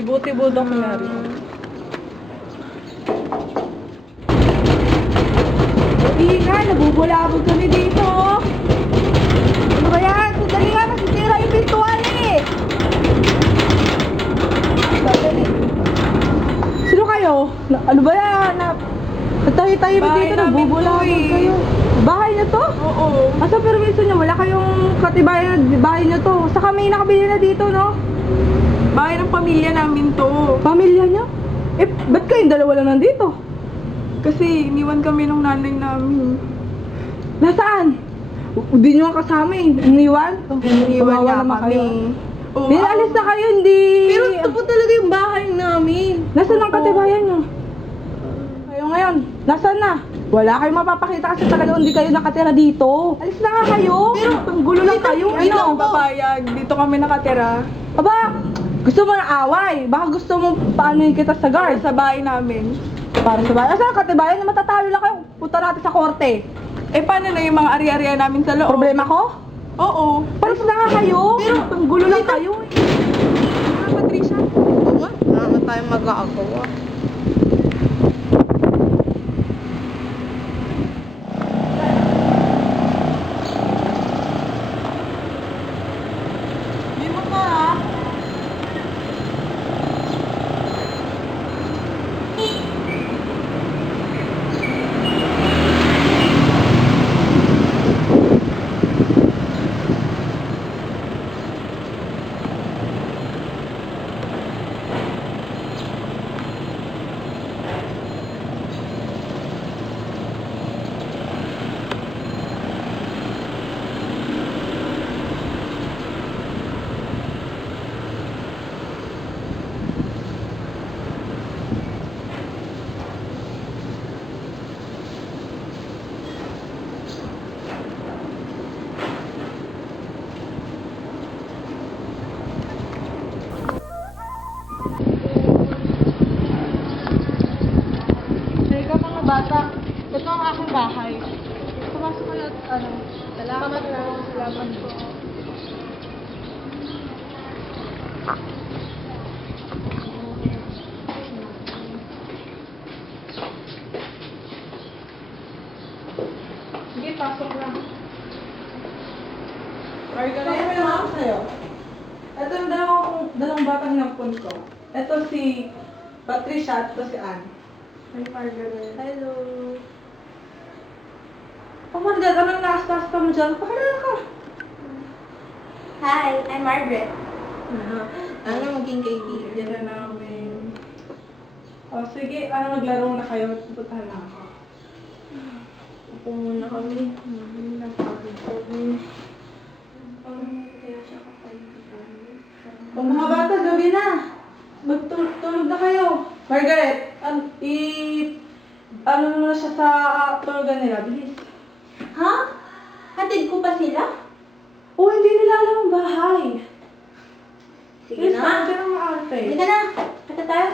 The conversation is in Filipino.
Tibo-tibo daw nangyari. Ingay, nabubulabog kami dito. Ano ba yan? Sandali nga, masisira yung pintuan eh. Sandali. Sino kayo? Na, ano ba yan? Na, nagtahi-tahi ba Bahay dito? Nabubulabog eh. kayo. Bahay niyo to? Oo. Asa permiso niyo? Wala kayong katibayan na bahay niyo to. Sa kami nakabili na dito, no? Bahay ng pamilya namin to. Pamilya niyo? Eh, ba't kayong dalawa lang nandito? Kasi iniwan kami ng nanay namin. Nasaan? Hindi niyo nga kasama eh. Iniwan? Iniwan niya naman kami. kayo. Oo, Hindi, alis na kayo, hindi. Pero ito po talaga yung bahay namin. Nasaan ang katibayan niyo? Kayo ngayon, nasaan na? Wala kayong mapapakita kasi talaga hindi kayo nakatira dito. Alis na nga kayo. Pero, ang gulo lang kayo. Hindi Ano? papayag. Dito kami nakatira. Aba, gusto mo na away. Baka gusto mo paano kita sa guard. Sa bahay namin. Para sa bayan. Asa ang katibayan na matatalo lang kayo. Punta natin sa korte. Eh, paano na yung mga ari-ariya namin sa loob? Problema ko? Oo. Palis na nga kayo. Pero, ang gulo lang kayo. Mga Patricia. Oo nga, wala na tayong magagawa. Hindi mo pa ah. Teka mga bata, ito ang aking bahay. Pumasok kayo at ano, salamat po, salamat po. Sige, pasok lang. Margaret. Kaya may mga sa'yo. Ito yung dalawang, dalawang batang nampun ko. Ito si Patricia at ito si Anne. Hi, Margaret. Hello. Oh my God, anong naasta-asta mo dyan? Pakilala ka. Hi, I'm Margaret. Ano maging kaibigan? Na namin. O sige, ano maglaro na kayo? Puntahan na ako. Upo muna kami. Hmm, napagod kami. O mga bata, gabi na. Magtulog na kayo. Margaret, an i... Ano mo na siya sa uh, tulugan nila, bilis. Ha? Hatid ko pa sila? Oh, hindi nila alam ang bahay. Sige Bilis, na. ka ng maarte. Sige na. Kata tayo.